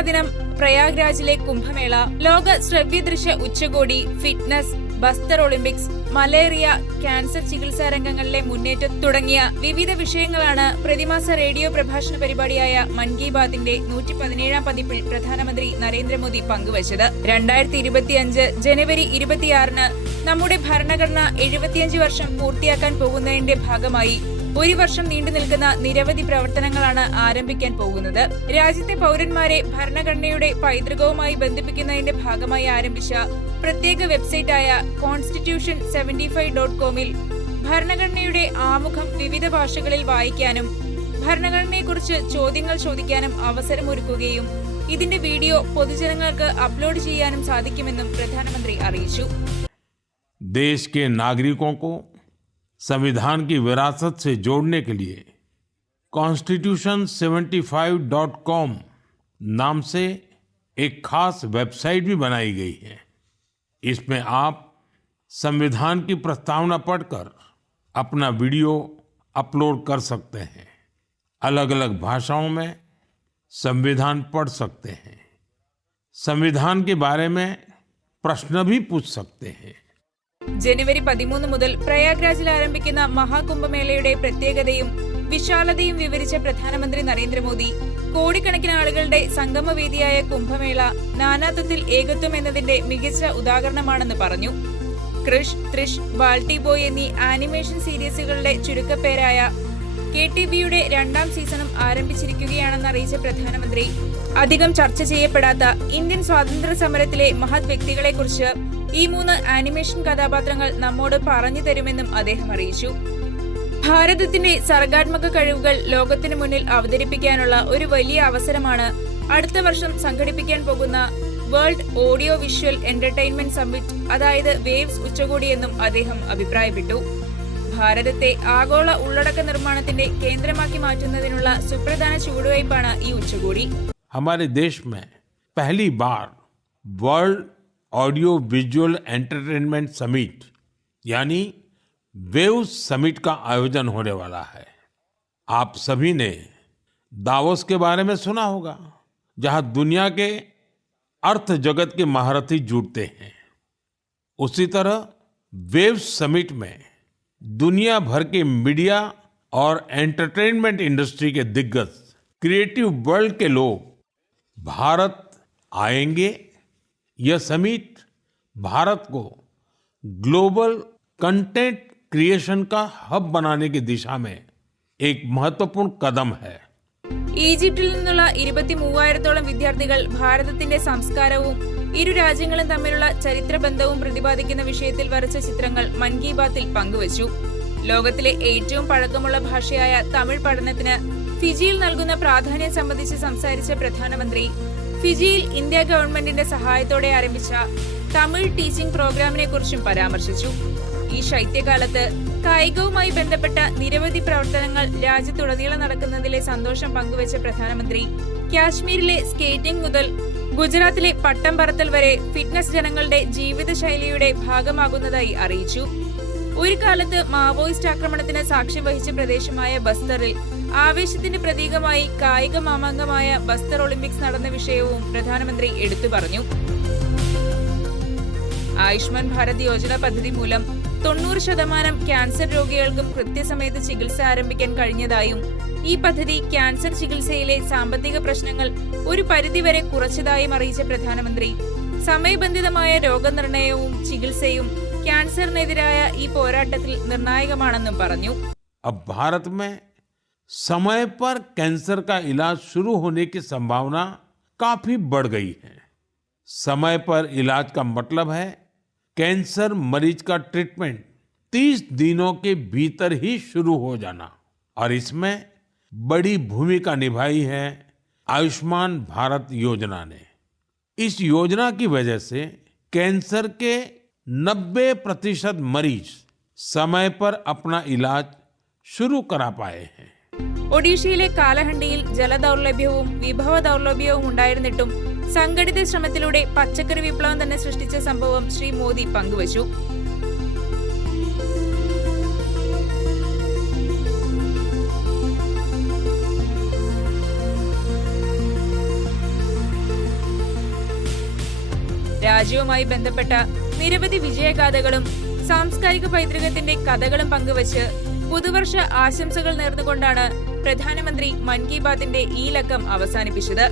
ദിനം പ്രയാഗ്രാജിലെ കുംഭമേള. ലോക ശ്രവ്യദൃശ്യ ഉച്ചകോടി fitness Bastar Olympics malaria cancer ചികിത്സാ രംഗങ്ങളിലെ മുന്നേറ്റം തുടങ്ങിയ വിവിധ വിഷയങ്ങളാണ് പ്രതിമാസ റേഡിയോ പ്രഭാഷണ പരിപാടിയായ മൻ കി ബാത്തിന്റെ നൂറ്റി പതിനേഴാം പതിപ്പിൽ പ്രധാനമന്ത്രി നരേന്ദ്രമോദി പങ്കുവച്ചത്. രണ്ടായിരത്തി ഇരുപത്തിയഞ്ച് ജനുവരി ഇരുപത്തിയാറിന് നമ്മുടെ ഭരണഘടന എഴുപത്തിയഞ്ച് വർഷം പൂർത്തിയാക്കാൻ പോകുന്നതിന്റെ ഭാഗമായി ഒരു വർഷം നീണ്ടു നിൽക്കുന്ന നിരവധി പ്രവർത്തനങ്ങളാണ് ആരംഭിക്കാൻ പോകുന്നത്. രാജ്യത്തെ പൗരന്മാരെ ഭരണഘടനയുടെ പൈതൃകവുമായി ബന്ധിപ്പിക്കുന്നതിന്റെ ഭാഗമായി ആരംഭിച്ച പ്രത്യേക വെബ്സൈറ്റായ കോൺസ്റ്റിറ്റ്യൂഷൻ സെവന്റി ഫൈവ് ഡോട്ട് കോമിൽ ഭരണഘടനയുടെ ആമുഖം വിവിധ ഭാഷകളിൽ വായിക്കാനും ഭരണഘടനയെക്കുറിച്ച് ചോദ്യങ്ങൾ ചോദിക്കാനും അവസരമൊരുക്കുകയും ഇതിന്റെ വീഡിയോ പൊതുജനങ്ങൾക്ക് അപ്ലോഡ് ചെയ്യാനും സാധിക്കുമെന്നും പ്രധാനമന്ത്രി അറിയിച്ചു. ദേശ നാഗരികോ संविधान की विरासत से जोड़ने के लिए कॉन्स्टिट्यूशन 75.com नाम से एक खास वेबसाइट भी बनाई गई है। इसमें आप संविधान की प्रस्तावना पढ़कर अपना वीडियो अपलोड कर सकते हैं। अलग अलग भाषाओं में संविधान पढ़ सकते हैं। संविधान के बारे में प्रश्न भी पूछ सकते हैं। ജനുവരി പതിമൂന്ന് മുതൽ പ്രയാഗ്രാജിൽ ആരംഭിക്കുന്ന മഹാകുംഭമേളയുടെ പ്രത്യേകതയും വിശാലതയും വിവരിച്ച പ്രധാനമന്ത്രി നരേന്ദ്രമോദി കോടിക്കണക്കിന് ആളുകളുടെ സംഗമവേദിയായ കുംഭമേള നാനാത്വത്തിൽ ഏകത്വം എന്നതിന്റെ മികച്ച ഉദാഹരണമാണെന്ന് പറഞ്ഞു. ക്രിഷ് ത്രിഷ് ബാൾട്ടി ബോയ് എന്നീ ആനിമേഷൻ സീരീസുകളുടെ ചുരുക്കപ്പേരായ കെ ടി ബിയുടെ രണ്ടാം സീസണും ആരംഭിച്ചിരിക്കുകയാണെന്ന് അറിയിച്ച പ്രധാനമന്ത്രി അധികം ചർച്ച ചെയ്യപ്പെടാത്ത ഇന്ത്യൻ സ്വാതന്ത്ര്യ സമരത്തിലെ മഹത് വ്യക്തികളെക്കുറിച്ച് ഈ മൂന്ന് ആനിമേഷൻ കഥാപാത്രങ്ങൾ നമ്മോട് പറഞ്ഞു തരുമെന്നും അദ്ദേഹം അറിയിച്ചു. ഭാരതത്തിന്റെ സർഗാത്മക കഴിവുകൾ ലോകത്തിനു മുന്നിൽ അവതരിപ്പിക്കാനുള്ള ഒരു വലിയ അവസരമാണ് അടുത്ത വർഷം സംഘടിപ്പിക്കാൻ പോകുന്ന world audio visual entertainment summit അതായത് വേവ്സ് ഉച്ചകോടിയെന്നും അദ്ദേഹം അഭിപ്രായപ്പെട്ടു. ഭാരതത്തെ ആഗോള ഉള്ളടക്ക നിർമ്മാണത്തിന്റെ കേന്ദ്രമാക്കി മാറ്റുന്നതിനുള്ള സുപ്രധാന ചുവടുവയ്പ്പാണ് ഈ ഉച്ചകോടി. World audio visual entertainment summit, यानी वेव समिट का आयोजन होने वाला है। आप सभी ने दावोस के बारे में सुना होगा, जहाँ दुनिया के अर्थ जगत के महारथी जुटते हैं। उसी तरह वेव समिट में दुनिया भर के मीडिया और एंटरटेनमेंट इंडस्ट्री के दिग्गज, क्रिएटिव वर्ल्ड के लोग भारत आएँगे यह समिट भारत को ग्लोबल कंटेंट क्रिएशन का हब बनाने की दिशा में एक महत्वपूर्ण कदम है ഈജിപ്തിൽ നിന്നുള്ള ഇരുപത്തി മൂവായിരത്തോളം വിദ്യാർത്ഥികൾ ഭാരതത്തിന്റെ സംസ്കാരവും ഇരു രാജ്യങ്ങളും തമ്മിലുള്ള ചരിത്ര ബന്ധവും പ്രതിപാദിക്കുന്ന വിഷയത്തിൽ വരച്ച ചിത്രങ്ങൾ മൻ കി ബാത്തിൽ പങ്കുവച്ചു ലോകത്തിലെ ഏറ്റവും പഴക്കമുള്ള ഭാഷയായ തമിഴ് പഠനത്തിന് ഫിജിയിൽ നൽകുന്ന പ്രാധാന്യം സംബന്ധിച്ച് സംസാരിച്ച പ്രധാനമന്ത്രി ഫിജിയിൽ ഇന്ത്യ ഗവൺമെന്റിന്റെ സഹായത്തോടെ ആരംഭിച്ച തമിഴ് ടീച്ചിംഗ് പ്രോഗ്രാമിനെ കുറിച്ചും പരാമർശിച്ചു. ഈ ശൈത്യകാലത്ത് കായികവുമായി ബന്ധപ്പെട്ട നിരവധി പ്രവർത്തനങ്ങൾ രാജ്യത്തുടനീളം നടക്കുന്നതിലെ സന്തോഷം പങ്കുവച്ച പ്രധാനമന്ത്രി കാശ്മീരിലെ സ്കേറ്റിംഗ് മുതൽ ഗുജറാത്തിലെ പട്ടം പറത്തൽ വരെ ഫിറ്റ്നസ് ജനങ്ങളുടെ ജീവിതശൈലിയുടെ ഭാഗമാകുന്നതായി അറിയിച്ചു. ഒരു കാലത്ത് മാവോയിസ്റ്റ് ആക്രമണത്തിന് സാക്ഷ്യം വഹിച്ച പ്രദേശമായ ബസ്തറിൽ ആവേശത്തിന്റെ പ്രതീകമായി കായിക മാമാങ്കമായ ബസ്തർ ഒളിമ്പിക്സ് നടന്ന വിഷയവും പ്രധാനമന്ത്രി എടുത്തു പറഞ്ഞു. ആയുഷ്മാൻ ഭാരത് യോജന പദ്ധതി മൂലം തൊണ്ണൂറ് ശതമാനം ക്യാൻസർ രോഗികൾക്കും കൃത്യസമയത്ത് ചികിത്സ ആരംഭിക്കാൻ കഴിഞ്ഞതായും ഈ പദ്ധതി ക്യാൻസർ ചികിത്സയിലെ സാമ്പത്തിക പ്രശ്നങ്ങൾ ഒരു പരിധിവരെ കുറച്ചതായും അറിയിച്ച പ്രധാനമന്ത്രി. സമയബന്ധിതമായ രോഗനിർണയവും ചികിത്സയും ക്യാൻസറിനെതിരായ ഈ പോരാട്ടത്തിൽ നിർണായകമാണെന്നും പറഞ്ഞു अब भारत में समय पर कैंसर का इलाज शुरू होने की संभावना काफी बढ़ गई है समय पर इलाज का मतलब है कैंसर मरीज का ट्रीटमेंट 30 दिनों के भीतर ही शुरू हो जाना और इसमें बड़ी भूमिका निभाई है आयुष्मान भारत योजना ने इस योजना की वजह से कैंसर के 90 प्रतिशत मरीज समय पर अपना इलाज शुरू करा पाए हैं ഒഡീഷയിലെ കാലഹണ്ടിയിൽ ജലദൗർലഭ്യവും വിഭവ ദൗർലഭ്യവും ഉണ്ടായിരുന്നിട്ടും സംഘടിത ശ്രമത്തിലൂടെ പച്ചക്കറി വിപ്ലവം തന്നെ സൃഷ്ടിച്ച സംഭവം ശ്രീ മോദി പങ്കുവച്ചു രാജ്യവുമായി ബന്ധപ്പെട്ട നിരവധി വിജയഗാഥകളും സാംസ്കാരിക പൈതൃകത്തിന്റെ കഥകളും പങ്കുവച്ച് പുതുവർഷ ആശംസകൾ നേർന്നുകൊണ്ടാണ് പ്രധാനമന്ത്രി മൻ കി ബാത്തിന്റെ ഈ ലക്കം അവസാനിപ്പിച്ചത്.